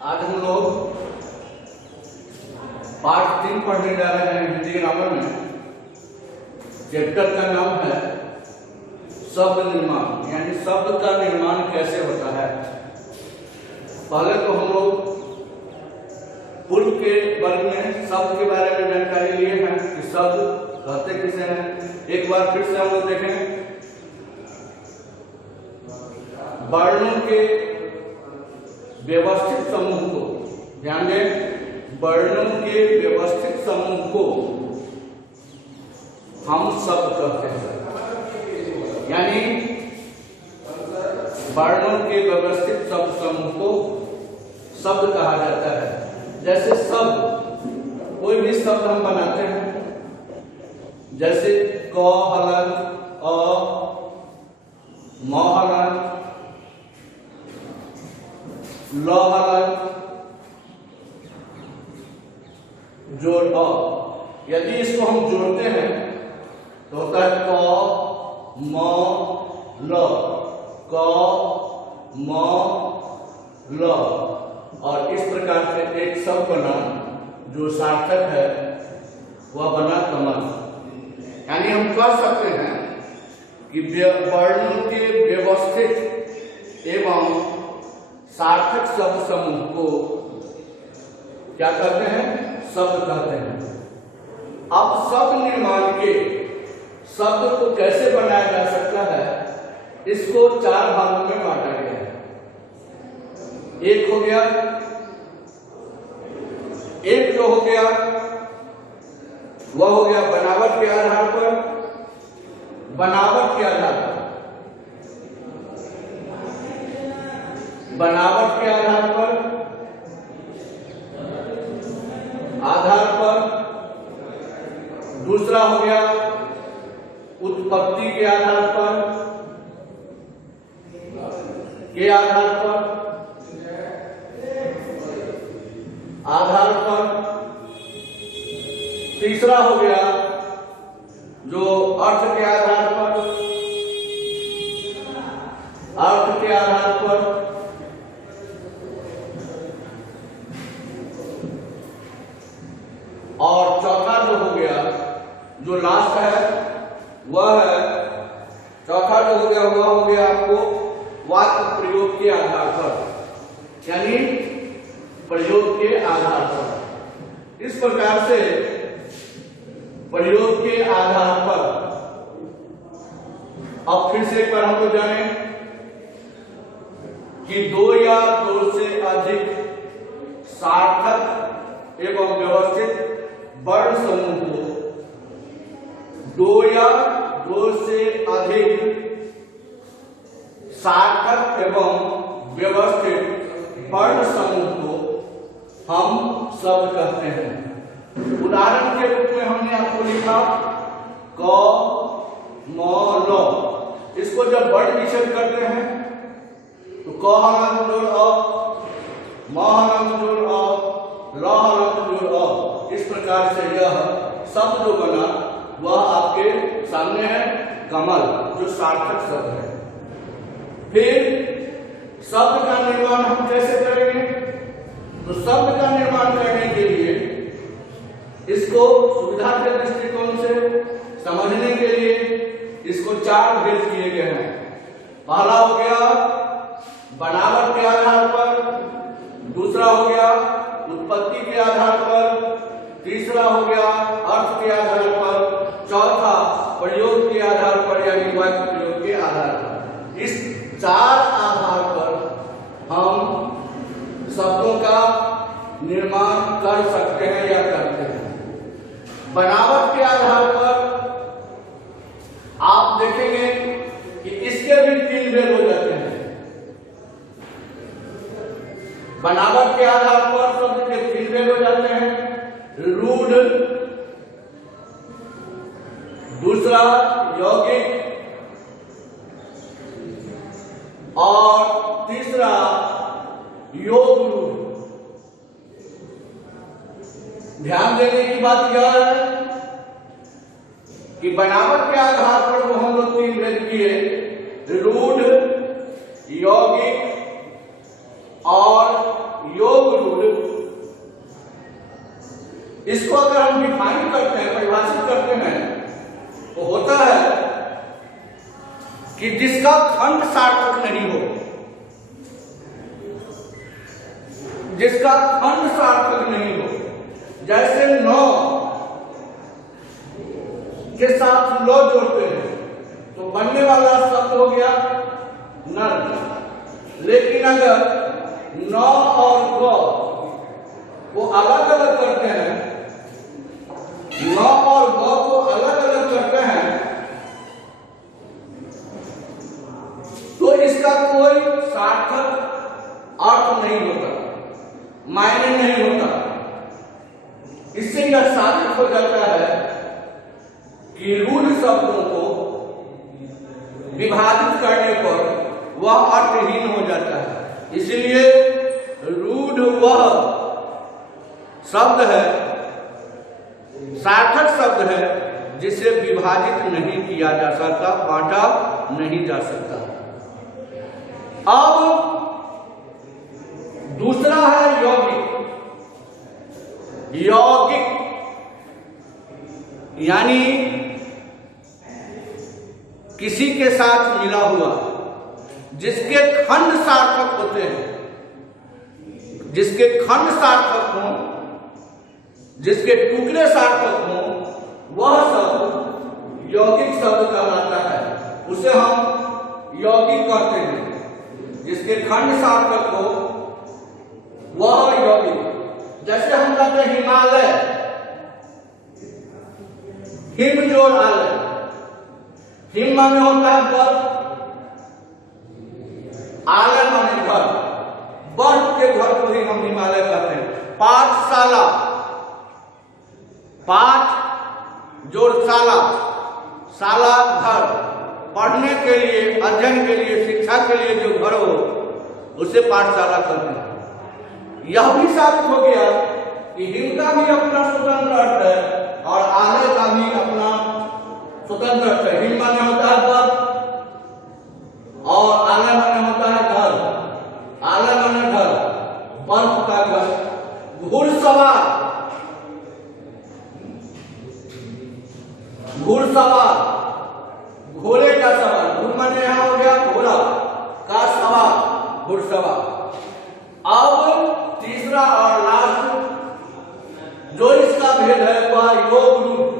आज हम लोग पार्ट 3 पढ़ने जा रहे हैं हिंदी ग्रामर में। चैप्टर का नाम है शब्द निर्माण, यानी शब्द का निर्माण कैसे होता है। पहले तो हम लोग पूर्व के वर्ग में शब्द के बारे में जानकारी लिए हैं कि शब्द कहते किसे हैं। एक बार फिर से हम लोग देखें। वर्णों के व्यवस्थित समूह को, ध्यान दें, वर्णों के व्यवस्थित समूह को हम शब्द कहते हैं। यानी वर्णों के व्यवस्थित शब्द समूह को शब्द कहा जाता है। जैसे शब्द, कोई भी शब्द हम बनाते हैं, जैसे क हलन, अ, म हलन, ल हलन, जोड़ अ। यदि इसको हम जोड़ते हैं तो होता है क म ल, क म ल। और इस प्रकार से एक शब्द बना जो सार्थक है, वह बना कमल। यानी हम कह सकते हैं कि वर्णों के व्यवस्थित एवं सार्थक शब्द समूह को क्या कहते हैं? शब्द कहते हैं। अब शब्द निर्माण के शब्द को कैसे बनाया जा सकता है, इसको 4 भागों में बांटा गया है। एक हो गया, एक जो हो गया वह हो गया बनावट के आधार पर, बनावट के आधार पर, बनावट के आधार पर, आधार पर। दूसरा हो गया उत्पत्ति के आधार पर, के आधार पर, आधार पर। तीसरा हो गया जो अर्थ के आधार पर, अर्थ के आधार पर। और चौथा जो हो गया, जो लास्ट है, वह है, चौथा जो हो गया वह हो गया आपको वाक्य प्रयोग के आधार पर, यानी प्रयोग के आधार पर। इस प्रकार से प्रयोग के आधार पर, अब फिर से एक बार हम लोग जाने कि 2 या 2 से अधिक सार्थक एवं व्यवस्थित वर्ण समूह को, 2 या 2 से अधिक सार्थक एवं व्यवस्थित वर्ण समूह को हम शब्द कहते हैं। उदाहरण के रूप में हमने आपको लिखा क म ल। इसको जब वर्ण निषेध करते हैं तो क हलन जोड़ अ, म हलन जोड़ अ, ल हलन जोड़ अ। इस प्रकार से यह शब्द जो बना वह आपके सामने है कमल, जो सार्थक शब्द है। फिर शब्द का निर्माण हम कैसे करेंगे? तो शब्द का निर्माण करने के लिए इसको सुविधा के दृष्टिकोण से समझने के लिए इसको 4 भेद किए गए हैं। पहला हो गया बनावट के आधार पर, दूसरा हो गया उत्पत्ति के आधार पर, तीसरा हो गया अर्थ के आधार पर, चौथा प्रयोग के आधार पर, यानी वाक्य प्रयोग के आधार पर। इस 4 आधार पर हम शब्दों का निर्माण कर सकते हैं या करते हैं। बनावट के आधार पर आप देखेंगे कि इसके भी 3 भेद हो जाते हैं। बनावट के आधार पर शब्द के 3 भेद हो जाते हैं। रूढ़, दूसरा यौगिक, और तीसरा योग रूढ़। ध्यान देने की बात यह है कि बनावट के आधार पर जो हम लोग 3 भेद किए, रूढ़, यौगिक और योग रूढ़, इसको अगर हम डिफाइन करते हैं, परिभाषित करते हैं, तो होता है कि जिसका खंड सार्थक नहीं हो, जिसका खंड सार्थक नहीं हो, जैसे 9 के साथ लो जोड़ते हैं तो बनने वाला शब्द हो गया नर। लेकिन अगर 9 और ग को अलग अलग करते हैं, 9 और ग को अलग अलग करते हैं, तो इसका कोई सार्थक अर्थ नहीं होता, मायने नहीं होता। इससे यह साबित हो जाता है कि रूढ़ शब्दों को विभाजित करने पर वह अर्थहीन हो जाता है। इसलिए रूढ़ वह शब्द है, सार्थक शब्द है, जिसे विभाजित नहीं किया जा सकता, बांटा नहीं जा सकता। अब दूसरा है यौगिक। यौगिक यानी किसी के साथ मिला हुआ, जिसके खंड सार्थक होते हैं, जिसके खंड सार्थक हों, जिसके टुकड़े सार्थक हों, वह शब्द यौगिक शब्द कहलाता है। उसे हम यौगिक कहते हैं। जिसके खंड सार्थक हो वह यौगिक। जैसे हम कहते हैं हिमालय, हिम जोड़ आलय। हिम माने होता है बर्फ, आलय माने घर, बर्फ के घर को ही हम हिमालय कहते हैं। पाठशाला, 5 जोड़ शाला, शाला घर, पढ़ने के लिए, अध्ययन के लिए, शिक्षा के लिए जो घर हो उसे पाठशाला कहते हैं। यह भी साबित हो गया कि हिम का भी अपना स्वतंत्र अर्थ है और आलय का भी अपना स्वतंत्र अर्थ है। हिम माने होता है बर्फ और आलय माने होता है घर। आलय माने घर, बर्फ का घर। घुड़सवार, घुड़सवार, घोड़े का सवार। घुड़ माने यहां हो गया घोड़ा का सवार, घुड़सवार। अब तीसरा और लास्ट जो इसका भेद है वह योग रूढ़,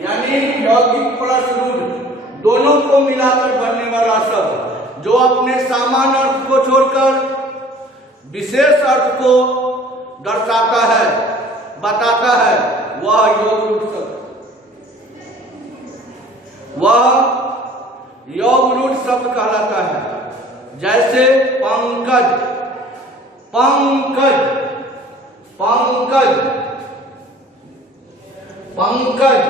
यानी यौगिक प्लस रूढ़, दोनों को मिलाकर बनने वाला शब्द, जो अपने सामान्य अर्थ को छोड़कर विशेष अर्थ को दर्शाता है, बताता है, वह योग रूढ़ शब्द, वह योग रूढ़ शब्द कहलाता है। जैसे पंकज, पंकज, पंकज, पंकज।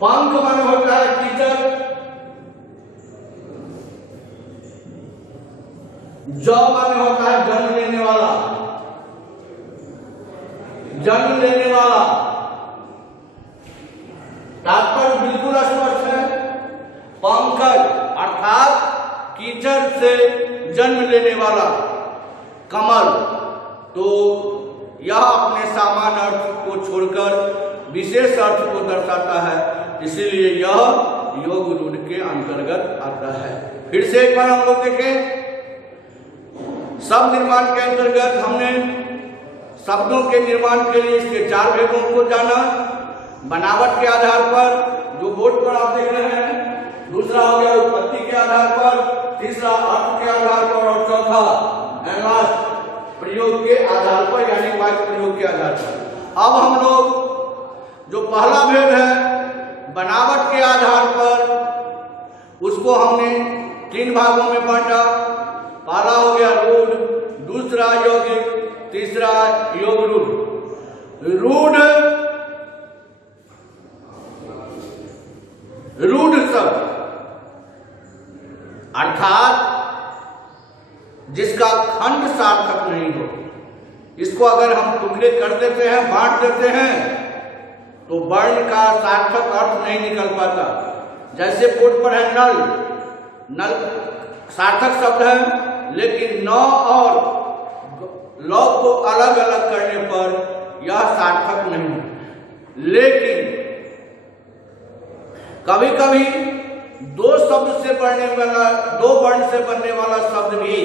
पंख माने होता है कीचड़, जौ माने होता है जन्म लेने वाला, जन्म लेने वाला। तात्पर्य बिल्कुल स्पष्ट है। पंकज अर्थात कीचड़ से जन्म लेने वाला कमल। तो यह अपने सामान्य अर्थ को छोड़कर विशेष अर्थ को दर्शाता है, इसीलिए यह योग रूढ़ के अंतर्गत आता है। फिर से एक बार हम लोग देखें। शब्द निर्माण के अंतर्गत हमने शब्दों के निर्माण के लिए इसके 4 भेदों को जाना। बनावट के आधार पर, जो बोर्ड पर आप देख रहे हैं, दूसरा हो गया उत्पत्ति के आधार पर, तीसरा अर्थ के आधार पर, और चौथा प्रयोग के आधार पर, यानी वाक्य प्रयोग के आधार पर। अब हम लोग जो पहला भेद है बनावट के आधार पर, उसको हमने 3 भागों में बांटा। पहला हो गया रूढ़, दूसरा यौगिक, तीसरा योग रूढ़। रूढ़, रूढ़ शब्द अर्थात जिसका खंड सार्थक नहीं हो, इसको अगर हम टुकड़े कर देते हैं, बांट देते हैं, तो वर्ण का सार्थक अर्थ नहीं निकल पाता। जैसे बोर्ड पर है नल, नल सार्थक शब्द है, लेकिन न और ल को अलग अलग करने पर यह सार्थक नहीं है। लेकिन कभी कभी दो शब्द से बनने वाला, दो वर्ण से बनने वाला शब्द भी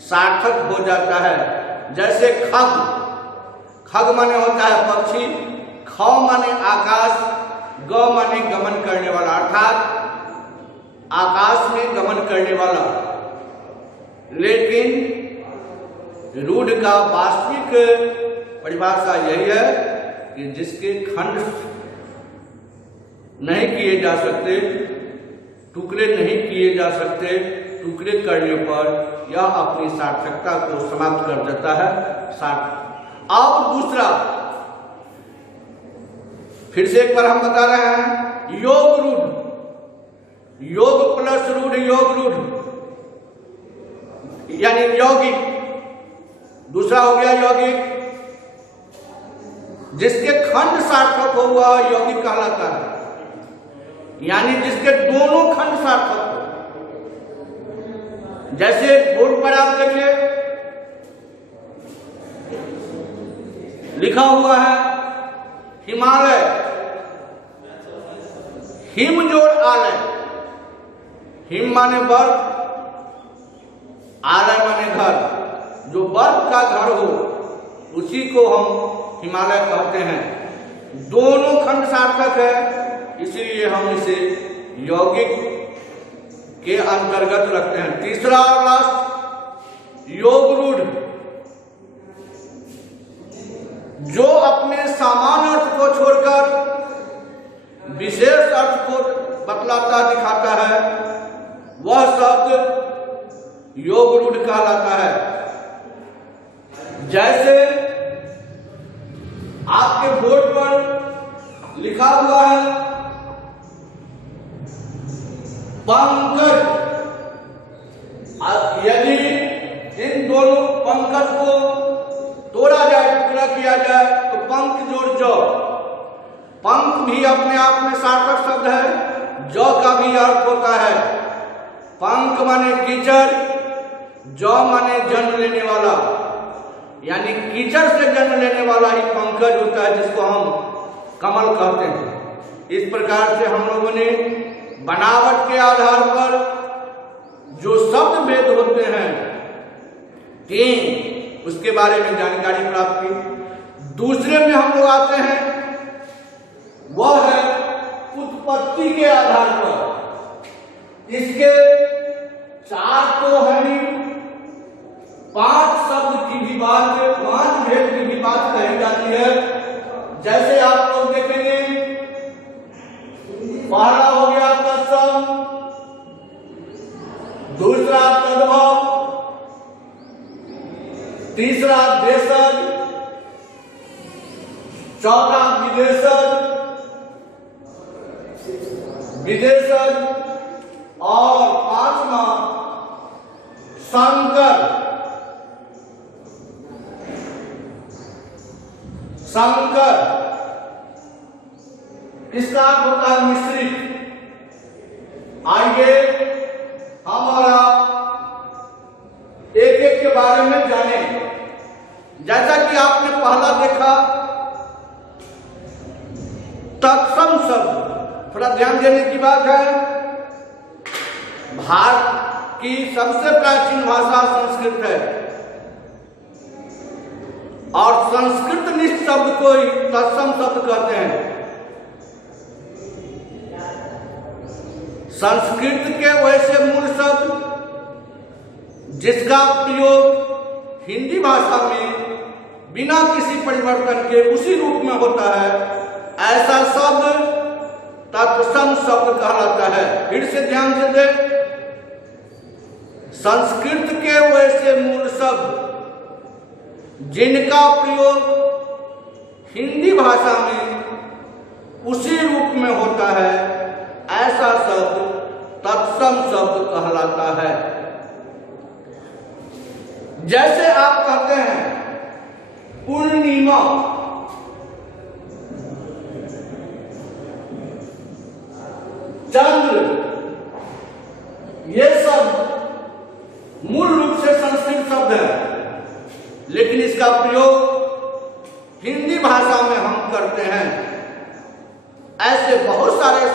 सार्थक हो जाता है। जैसे खग, खग माने होता है पक्षी, ख माने आकाश, ग माने गमन करने वाला, अर्थात आकाश में गमन करने वाला। लेकिन रूढ़ का वास्तविक परिभाषा यही है कि जिसके खंड नहीं किए जा सकते, टुकड़े नहीं किए जा सकते, टुकड़े करने पर यह अपनी सार्थकता को समाप्त कर देता है। अब दूसरा, फिर से एक बार हम बता रहे हैं, योग रूढ़, योग प्लस रूढ़, योग रूढ़ यानी यौगिक। दूसरा हो गया यौगिक, जिसके खंड सार्थक हो हुआ यौगिक कहलाता है, यानी जिसके दोनों खंड सार्थक हो। जैसे बोर्ड पर आप देखिए लिखा हुआ है हिमालय, हिम जोड़ आलय, हिम माने बर्फ, आलय माने घर। जो बर्फ का घर हो उसी को हम हिमालय कहते हैं। दोनों खंड सार्थक है, इसलिए हम इसे यौगिक के अंतर्गत रखते हैं। तीसरा और लास्ट, योग रूढ़, जो अपने सामान्य अर्थ को छोड़कर विशेष अर्थ को बतलाता दिखाता है, वह शब्द योग रूढ़ कहलाता है। जैसे आपके बोर्ड पर लिखा हुआ है पंकज, यदि इन दोनों पंकज को तोड़ा जाए, टुकड़ा किया जाए, तो पंख जोड़ जौ। पंख भी अपने आप में सार्थक शब्द है, जौ का भी अर्थ होता है। पंख माने कीचड़, जौ माने जन्म लेने वाला, यानी कीचड़ से जन्म लेने वाला ही पंकज होता है, जिसको हम कमल कहते हैं। इस प्रकार से हम लोगों ने बनावट के आधार पर जो शब्द भेद होते हैं तीन, उसके बारे में जानकारी प्राप्त की। दूसरे में हम लोग आते हैं, वह है उत्पत्ति के आधार पर। इसके चार तो है, पांच शब्द की भी बात, पांच भेद की भी बात कही जाती है। जैसे आप लोग देखेंगे, पहला हो गया तत्सम, दूसरा तद्भव, तीसरा देशज, चौथा विदेशज, विदेशज और पांचवा संकर। संकर इसका अर्थ होता है मिश्रित। आइए हम और आप एक एक के बारे में जानें। जैसा कि आपने पहला देखा तत्सम शब्द, थोड़ा ध्यान देने की बात है। भारत की सबसे प्राचीन भाषा संस्कृत है और संस्कृत निष्ठ शब्द को ही तत्सम शब्द कहते हैं। संस्कृत के वैसे मूल शब्द जिसका प्रयोग हिंदी भाषा में बिना किसी परिवर्तन के उसी रूप में होता है, ऐसा शब्द तत्सम शब्द कहलाता है। फिर से ध्यान से दें, संस्कृत के वैसे मूल शब्द जिनका प्रयोग हिंदी भाषा में उसी रूप में होता है, ऐसा शब्द तत्सम शब्द कहलाता है। जैसे आप कहते हैं पूर्णिमा, चंद्र, ये सब मूल रूप से संस्कृत शब्द है, लेकिन इसका प्रयोग हिंदी भाषा में हम करते हैं। ऐसे बहुत सारे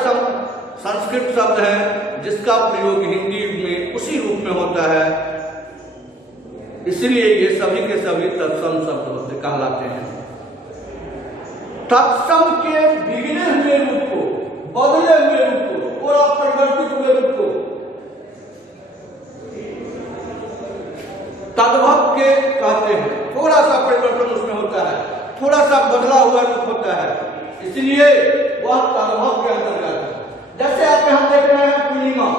संस्कृत शब्द हैं जिसका प्रयोग हिंदी में उसी रूप में होता है, इसलिए ये सभी के सभी तत्सम शब्द होते कहलाते हैं। तत्सम के बिगड़े हुए रूप को, बदले हुए रूप को और अपरिवर्तित हुए रूप को तद्भव के कहते हैं। थोड़ा सा परिवर्तन उसमें होता है, थोड़ा सा बदला हुआ रूप होता है, इसलिए वह तद्भव के अंतर्गत है। जैसे आप यहां देख रहे हैं पूर्णिमा,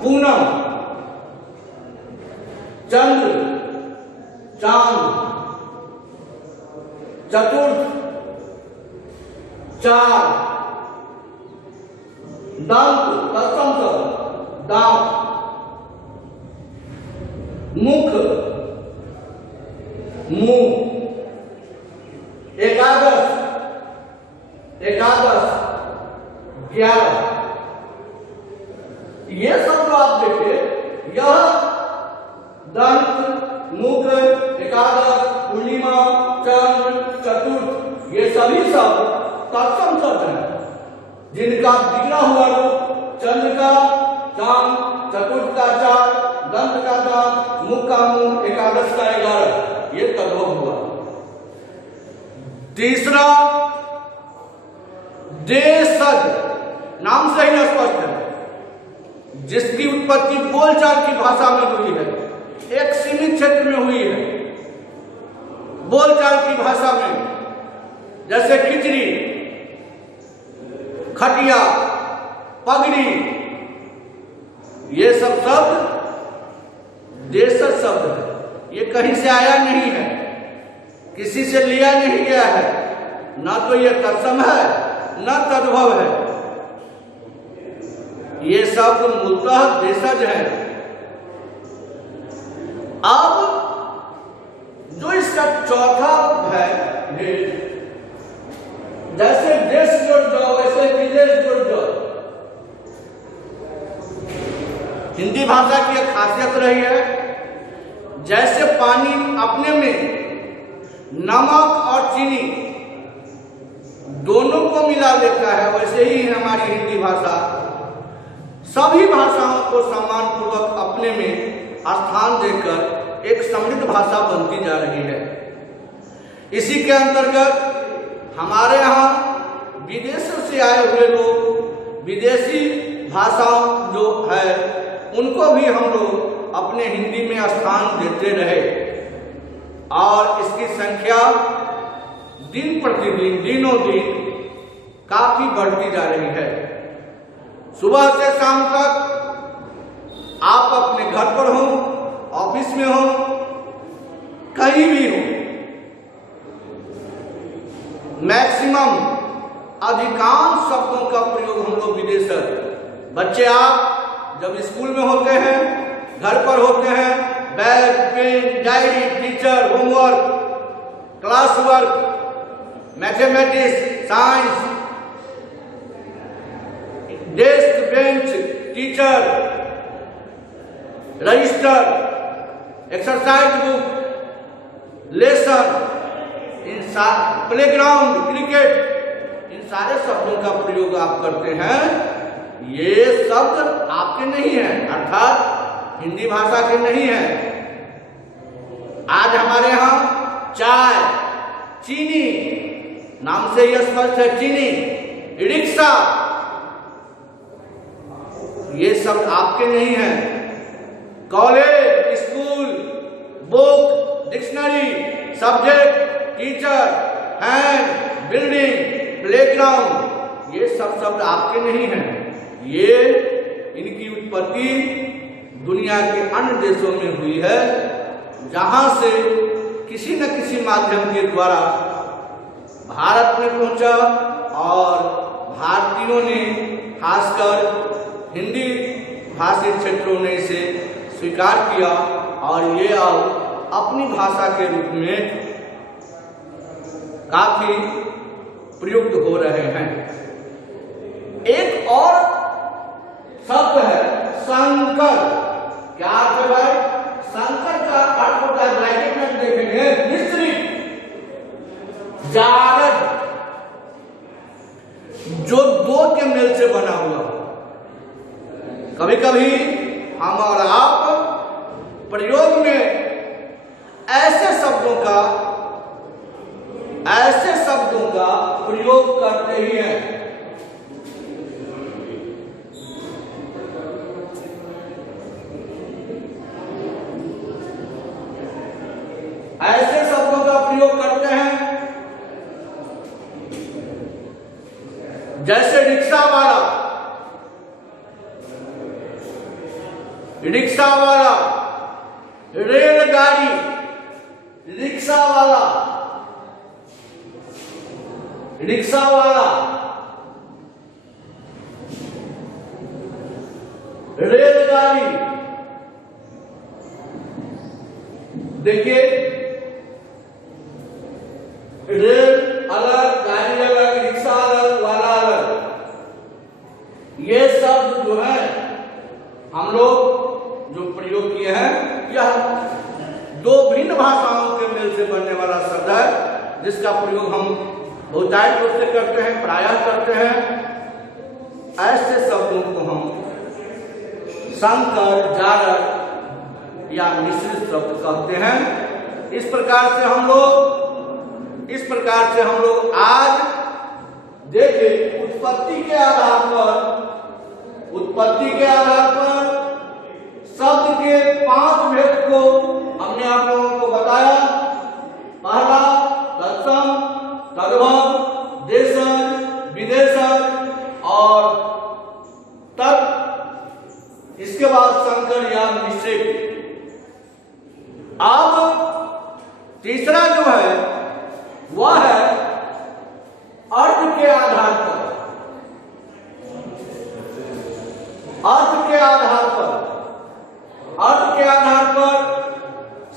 पूनम, चंद्र, चांद, चतुर्थ, चार, दंत, तत्सम शब्द, दांत, मुख, मुंह, एकादश, एकादश, 11, ये सब जो आप देखिए, यह दंत, मुख, एकादश, पूर्णिमा, चंद्र, चतुर्थ, ये सभी शब्द तत्सम शब्द हैं, जिनका बिगड़ा हुआ रूप चंद्र का चांद, चतुर्थ का चार, दंत का दांत, मुख का मुंह, एकादश का 11, ये तद्भव हुआ। तीसरा, देशज, नाम से ही स्पष्ट है, जिसकी उत्पत्ति बोलचाल की भाषा में हुई है, एक सीमित क्षेत्र में हुई है, बोलचाल की भाषा में, जैसे खिचड़ी, खटिया, पगड़ी, ये सब शब्द देशज शब्द है। ये कहीं से आया नहीं है, किसी से लिया नहीं गया है, ना तो ये तत्सम है न तद्भव है, ये शब्द मूलतः देशज है। अब जो इसका चौथा है भेद, जैसे देश जुड़ जाओ वैसे विदेश जुड़ जाओ। हिंदी भाषा की एक खासियत रही है, जैसे पानी अपने में नमक और चीनी दोनों को मिला लेता है, वैसे ही हमारी हिंदी भाषा सभी भाषाओं को सम्मानपूर्वक अपने में स्थान देकर एक समृद्ध भाषा बनती जा रही है। इसी के अंतर्गत हमारे यहाँ विदेशों से आए हुए लोग विदेशी भाषाओं जो है उनको भी हम लोग अपने हिंदी में स्थान देते रहे, और इसकी संख्या दिन प्रतिदिन, दिनों दिन काफी बढ़ती जा रही है। सुबह से शाम तक आप अपने घर पर हो, ऑफिस में हो, कहीं भी हो, मैक्सिमम अधिकांश शब्दों का प्रयोग हम लोग विदेशज, बच्चे आप जब स्कूल में होते हैं, घर पर होते हैं, bag, pen, diary, teacher, homework, class work, mathematics, science, desk, bench, teacher, register, exercise book, lesson, playground, cricket, इन सारे शब्दों का प्रयोग आप करते हैं। ये शब्द आपके नहीं है, अर्थात हिंदी भाषा के नहीं है। आज हमारे यहाँ चाय, चीनी, नाम से यह स्पष्ट है, चीनी, रिक्शा, ये शब्द आपके नहीं है। College, school, book, dictionary, subject, teacher, hand, building, playground, ये सब शब्द आपके नहीं हैं। ये इनकी उत्पत्ति दुनिया के अन्य देशों में हुई है, जहां से किसी न किसी माध्यम के द्वारा भारत में पहुंचा, और भारतीयों ने खासकर हिंदी भाषी क्षेत्रों ने इसे स्वीकार किया, और ये अब अपनी भाषा के रूप में काफी प्रयुक्त हो रहे हैं। एक और शब्द है शंकर। क्या अर्थ है भाई? शंकर का अर्थ होता है, ब्रैकेट में देखेंगे, मिश्रित, जारज, जो दो के मेल से बना हुआ। कभी कभी हम और आप प्रयोग में ऐसे शब्दों का प्रयोग करते ही हैं। ऐसे शब्दों का प्रयोग करते हैं जैसे रिक्शा वाला, रेलगाड़ी, रिक्शा वाला, रेलगाड़ी। देखिए, रेल अलग, गाड़ी अलग, रिक्शा अलग, वाला अलग। ये शब्द जो है हम लोग जो प्रयोग किए हैं, यह दो भिन्न भाषाओं के मेल से बनने वाला शब्द है, जिसका प्रयोग हम बहुतायत रूप से करते हैं, प्रायः करते हैं। ऐसे शब्दों को हम संकर, जारक या मिश्रित शब्द कहते हैं। इस प्रकार से हम लोग आज देखिए, उत्पत्ति के आधार पर शब्द के 5 भेद को हमने आप लोगों को बताया। पहला तत्सम, तद्भव, देशज, विदेशज और तत्। इसके बाद संकर या मिश्रित। अब तीसरा जो है वह है अर्थ के आधार पर।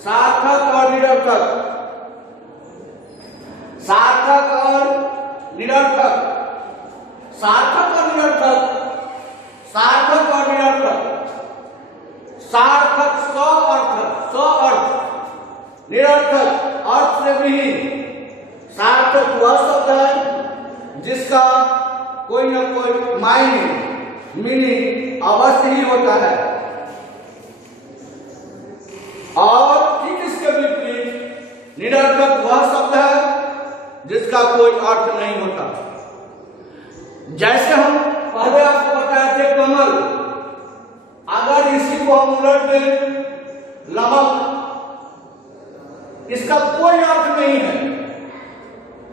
सार्थक और निरर्थक, सार्थक और निरर्थक, सार्थक और निरर्थक, सार्थक और निरर्थक। सार्थक सौ अर्थ, निरर्थक अर्थ से विहीन। सार्थक वह शब्द है जिसका कोई न कोई मायने, मीनिंग अवश्य ही होता है, और ठीक इसके विपरीत निरर्थक वह शब्द है जिसका कोई अर्थ नहीं होता। जैसे हम पहले आपको बताए थे कमल, अगर इसी को हम उलट दें लमक, इसका कोई अर्थ नहीं है।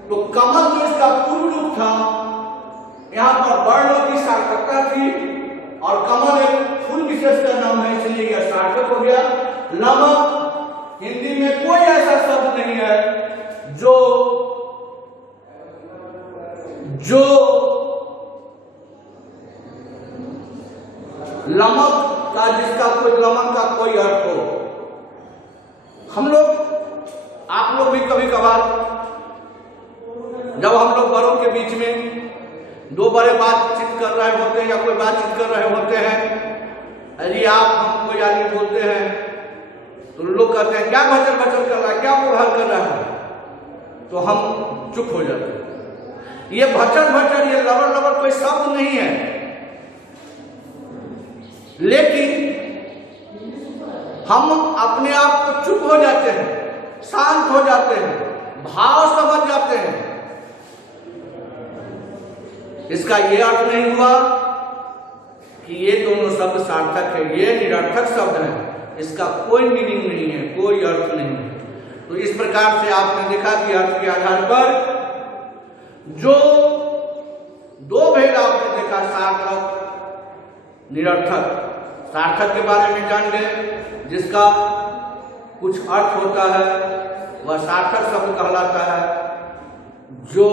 तो कमल जो इसका पूर्व रूप था, यहां पर वर्णों की सार्थकता थी, और कमल एक फूल विशेष का नाम है, इसलिए यह सार्थक हो गया। नमक हिंदी में कोई ऐसा शब्द नहीं है जो लमक का, जिसका कोई लमक का कोई अर्थ हो। आप लोग भी कभी कभार जब हम लोग बड़ों के बीच में दो बड़े बातचीत कर रहे होते हैं या कोई बातचीत कर रहे होते हैं, यदि आप हमको यानी बोलते हैं तो लोग कहते हैं क्या भचर भचर कर रहा है, क्या व्यवहार कर रहा है, तो हम चुप हो जाते हैं। ये भचर भचर, ये लबर लबर कोई शब्द नहीं है, लेकिन हम अपने आप को चुप हो जाते हैं, शांत हो जाते हैं, भाव समझ जाते हैं। इसका यह अर्थ नहीं हुआ कि ये दोनों शब्द सार्थक है, ये निरर्थक शब्द है, इसका कोई मीनिंग नहीं है, कोई अर्थ नहीं है। तो इस प्रकार से आपने देखा कि अर्थ के आधार पर जो दो भेद आपने देखा, सार्थक, निरर्थक। सार्थक के बारे में जान गए, जिसका कुछ अर्थ होता है वह सार्थक शब्द कहलाता है। जो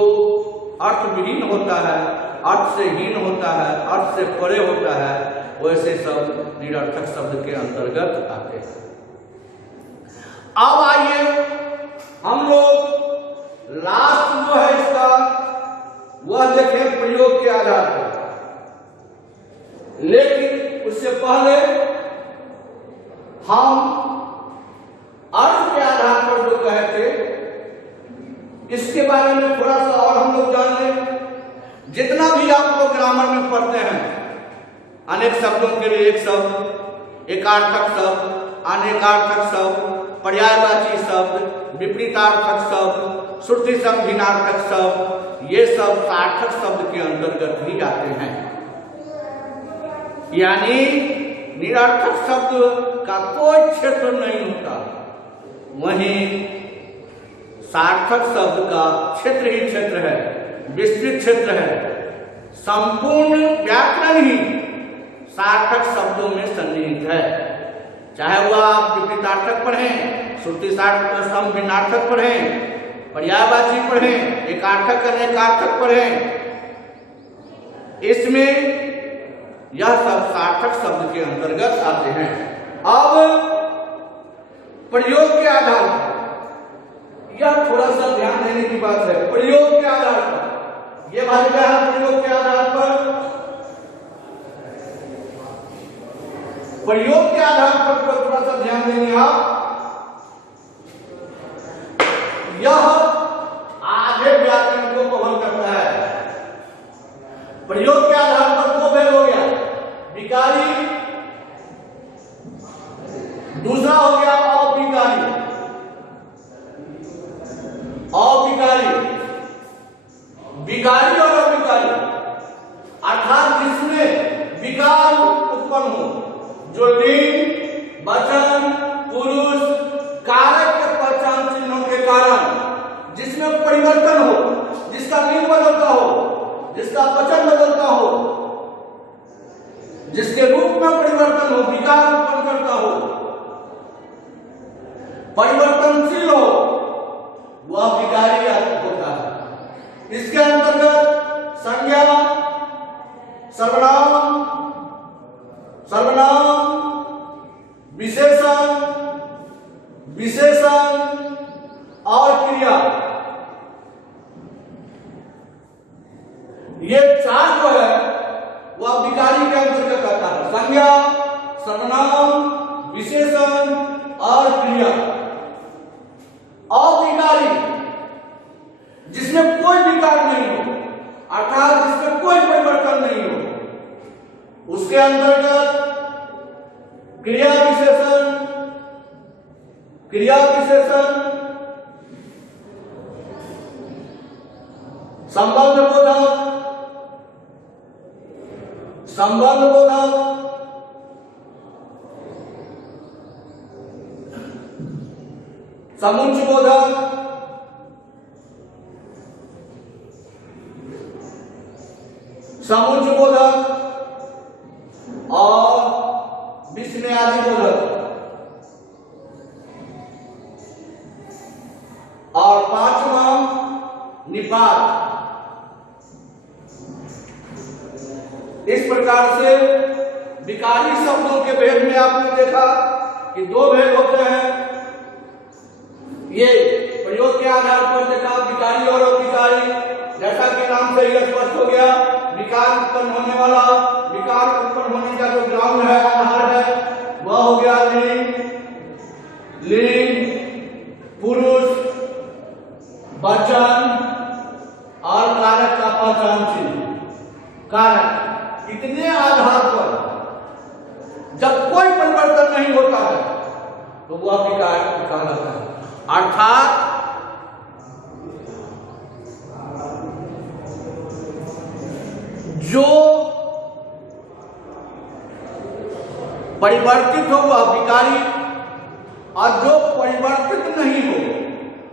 अर्थ विहीन होता है, अर्थ से हीन होता है, अर्थ से परे होता है, वैसे शब्द निरर्थक शब्द के अंतर्गत आते हैं। अब आइए हम लोग लास्ट जो है इसका वह देखें प्रयोग के आधार पर। लेकिन उससे पहले हम अर्थ के आधार पर जो कहे थे इसके बारे में थोड़ा सा और हम लोग जान लें। जितना भी आप लोग ग्रामर में पढ़ते हैं, अनेक शब्दों के लिए एक शब्द, एकार्थक शब्द, अनेकार्थक शब्द, पर्यायवाची शब्द, विपरीतार्थक शब्द, श्रुति शब्द, भिन्नार्थक शब्द, ये सब सार्थक शब्द के अंतर्गत ही आते हैं। यानी निरर्थक शब्द का कोई क्षेत्र नहीं होता, वहीं सार्थक शब्द का क्षेत्र ही क्षेत्र है, विस्तृत क्षेत्र है। संपूर्ण व्याकरण ही सार्थक शब्दों में सन्निहित है, चाहे वह आप विपरीतार्थक पढ़ें, श्रुति सार्थक, भिन्नार्थक पढ़ें, पर्यायवाची पढ़ें, एकार्थक अनेकार्थक पढ़ें, इसमें यह सब सार्थक शब्द के अंतर्गत आते हैं। अब प्रयोग के आधार पर, यह थोड़ा सा ध्यान देने की बात है। प्रयोग के आधार पर, यह भाग गया है प्रयोग के आधार पर। प्रयोग के आधार पर थोड़ा सा ध्यान देंगे आप। यह आधे व्याकरण को कवर करता है। प्रयोग के आधार पर दो भेद हो गया, विकारी, दूसरा हो गया अविकारी। अविकारी, विकारी और अविकारी, अर्थात जिसमें विकार उत्पन्न हो, जो लिंग, वचन, पुरुष, कारक के पहचान चिन्हों के कारण जिसमें परिवर्तन हो, जिसका लिंग बदलता हो, जिसका वचन बदलता हो, जिसके रूप में परिवर्तन हो, विकार उत्पन्न करता हो, परिवर्तनशील हो, वह विकारी होता है। इसके अंतर्गत संज्ञा, सर्वनाम, सर्वनाम, विशेषण, विशेषण और क्रिया, ये चार जो है वह विकारी के अंतर्गत आता है। संज्ञा, सर्वनाम, विशेषण और क्रिया। अविकारी, जिसमें कोई विकार नहीं हो, अर्थात जिसमें कोई परिवर्तन नहीं हो, उसके अंतर्गत क्रिया विशेषण, क्रिया विशेषण, संबंध बोधक, संबंध बोधक, समुच्चय बोधक, समुच्चय बोधक और विस्मयादि बोधक, और पांचवा निपात। इस प्रकार से विकारी शब्दों के भेद में आपने देखा कि दो भेद होते हैं। ये प्रयोग के आधार पर देखा विकारी और अविकारी, जैसा कि नाम से यह स्पष्ट हो गया, विकार उत्पन्न होने वाला, विकार उत्पन्न होने का जो ग्राउंड है, आधार है, वह हो गया लिंग, लिंग, पुरुष, वचन और कारक का पहचान चिन्ह। कारक, इतने आधार पर जब कोई परिवर्तन नहीं होता है तो वह विकार कहलाता है। अर्थात जो परिवर्तित हो वह विकारी, और जो परिवर्तित नहीं हो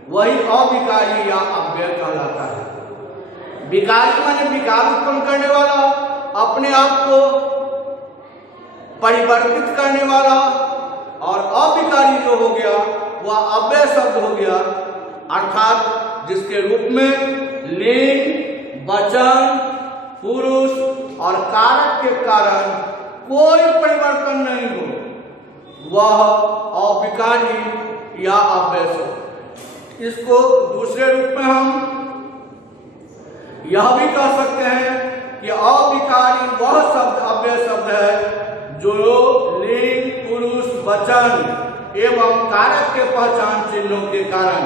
वही अविकारी या अव्यय कहलाता है। विकारी माने विकार उत्पन्न करने वाला, अपने आप को परिवर्तित करने वाला, और अविकारी जो हो गया वह अव्यय शब्द हो गया, अर्थात जिसके रूप में लिंग, वचन, पुरुष और कारक के कारण कोई परिवर्तन नहीं हो, वह अविकारी या अव्यय शब्द। इसको दूसरे रूप में हम यह भी कह सकते हैं कि अविकारी वह शब्द अव्यय शब्द है जो लिंग, पुरुष, वचन एवं कारक के पहचान चिन्हों के कारण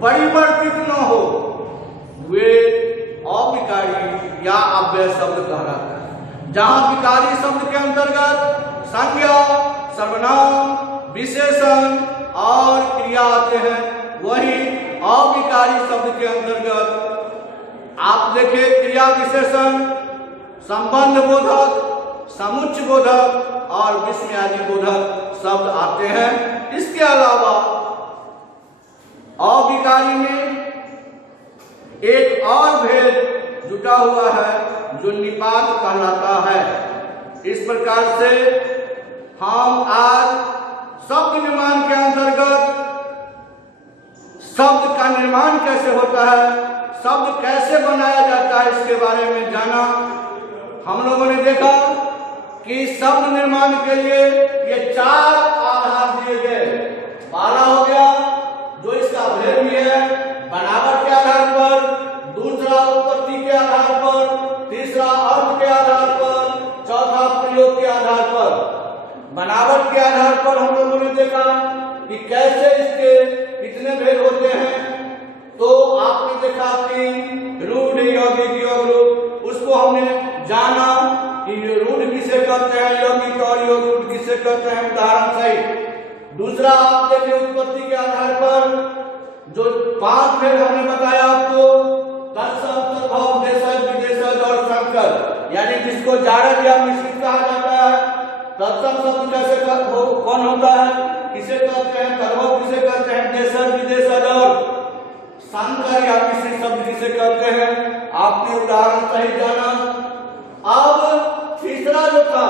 परिवर्तित न हो, वे अविकारी या अव्यय शब्द कहलाता है। जहां विकारी शब्द के अंतर्गत संज्ञा, सर्वनाम, विशेषण और क्रिया आते हैं, वही अविकारी शब्द के अंतर्गत आप देखें क्रिया, विशेषण, संबंध बोधक, समुच्चय बोधक और विस्मयादि बोधक शब्द आते हैं। इसके अलावा अविकारी में एक और भेद जुटा हुआ है जो निपात कहलाता है। इस प्रकार से हम आज शब्द निर्माण के अंतर्गत शब्द का निर्माण कैसे होता है, शब्द कैसे बनाया जाता है, इसके बारे में जाना। हम लोगों ने देखा कि शब्द निर्माण के लिए ये 4 आधार दिए गए। पहला हो गया जो इसका भेद भी है, बनावट के आधार पर, दूसरा उत्पत्ति के आधार पर, तीसरा अर्थ के आधार पर, चौथा प्रयोग के आधार पर। बनावट के आधार पर हम लोगों ने देखा कि कैसे इसके कितने भेद होते हैं। तो आपने देखा कि रूढ़, यौगिक, योग, उसको हमने जाना कि रूढ़ किसे कहते हैं, यौगिक और योग किसे कहते हैं, उदाहरण सहित। दूसरा आप देखें उत्पत्ति के आधार पर जो 5 भेद हमने बताया आपको, तत्सम, तद्भव, देशज, विदेशज और संकर, यानी जिसको जारक या मिश्रित कहा जाता है। तत्सम शब्द कैसे कौन होता है, किसे कहते हैं, तद्भव किसे कहते हैं, देशज, विदेशज और संकर या मिश्रित शब्द किसे कहते हैं, आपने उदाहरण सहित जाना। अब तीसरा जो था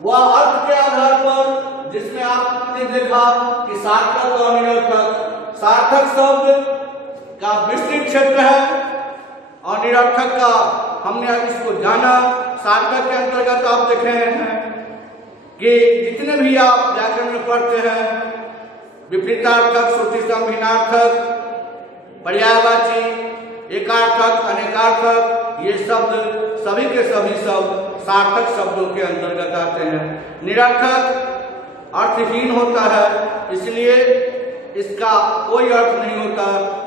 वह अर्थ के आधार पर, जिसमें आपने देखा कि सार्थक और निरर्थक। सार्थक शब्द का विस्तृत क्षेत्र है और निरर्थक का हमने इसको जाना। सार्थक के अंतर्गत आप देख रहे हैं कि जितने भी आप व्याकरण में पढ़ते हैं, विपरीतार्थक, श्रुतिसम, भिन्नार्थक, पर्यायवाची, एकार्थक, अनेकार्थक, ये शब्द सभी के सभी शब्द सार्थक शब्दों के अंतर्गत आते हैं। निरर्थक अर्थहीन होता है, इसलिए इसका कोई अर्थ नहीं होता,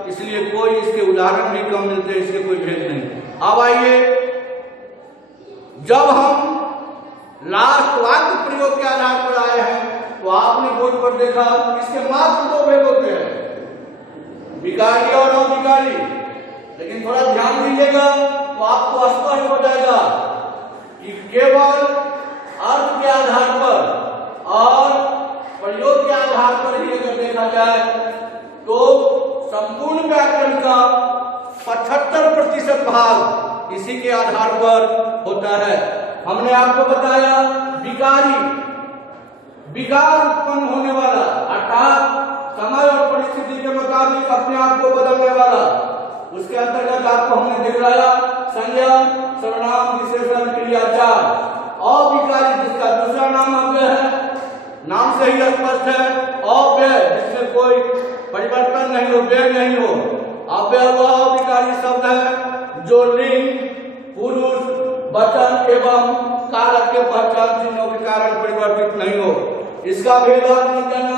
इसलिए कोई इसके उदाहरण भी कम मिलते हैं, इसके कोई भेद नहीं। अब आइए, जब हम लास्ट वाक्य प्रयोग के आधार पर आए हैं तो आपने बोर्ड पर देखा इसके मात्र 2 भेद होते हैं, विकारी और अविकारी। लेकिन थोड़ा ध्यान दीजिएगा तो आपको स्पष्ट हो जाएगा कि केवल अर्थ के आधार पर और प्रयोग के आधार पर ही अगर देखा जाए तो संपूर्ण व्याकरण का 75% भाग इसी के आधार पर होता है। हमने आपको बताया विकारी, विकार उत्पन्न होने वाला, अर्थात समय और परिस्थिति के मुताबिक अपने आप को बदलने वाला। उसके अंतर्गत आपको हमने दिखलाया संज्ञा, सर्वनाम, विशेषण, क्रिया 4। अविकारी जिसका दूसरा नाम अव्यय है, नाम से ही स्पष्ट है, अव्यय जिसमें कोई परिवर्तन नहीं हो, व्यय नहीं हो। अव्यय वह अविकारी शब्द है जो लिंग, पुरुष, वचन एवं कारक के पहचान चिन्हों के कारण परिवर्तित नहीं हो। इसका भेद आपने जाना,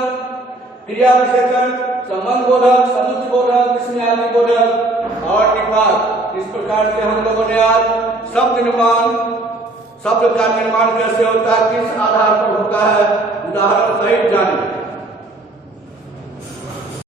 क्रिया, विशेषण, संबंध बोधक, समुच्चय बोधक, विस्मयादि बोधक और निपात। इस प्रकार से हम लोगों ने आज शब्द का निर्माण कैसे होता है, किस आधार पर होता है, उदाहरण सहित जाने।